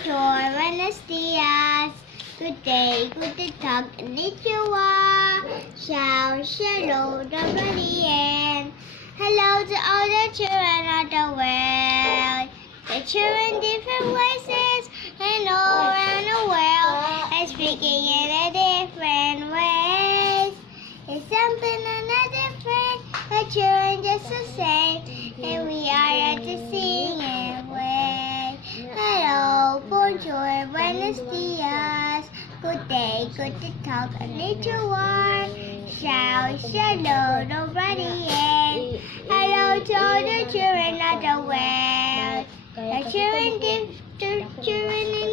bonjour, buenos dias. Good day, good talk, konnichiwa. Ciao, shalom, everybody, and hello to all the children of the world. The children different places and all around the world, and speaking in a different ways. It's something not different, the children just the same, and we are at the sing and play. Hello, bonjour, buenos dias. Good day, good to talk, konnichiwa. Ciao, shalom, nobody else. Hello to all the children of the world. The children in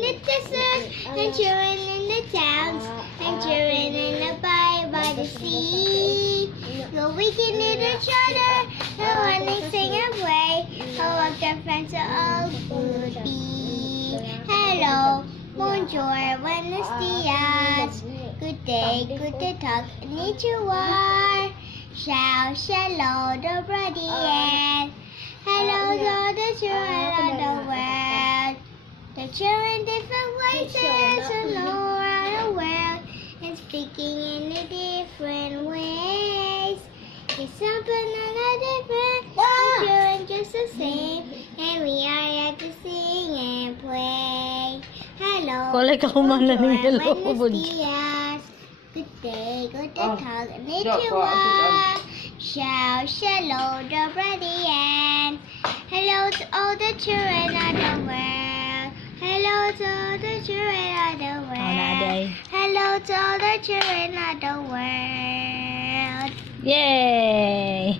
the deserts, and children in the towns, and children in the by the sea. The weekend in each other, the one sing and play. Oh, what their friends are all would be. Hello, bonjour, buenos dias. Good day, good to talk, konnichiwa. Ciao, shalom, nobody else. Hello to all the children of the world. The children different places and all around the world, and speaking in a different ways. It's something not different, the children just the same, and we are at to sing and play. Hello, bonjour, buenos dias. Good day, good to talk, konnichiwa. Ciao, shalom, nobody and hello to all the children of the world. Hello to all the children of the world. Hello to all the children of the world. Yay!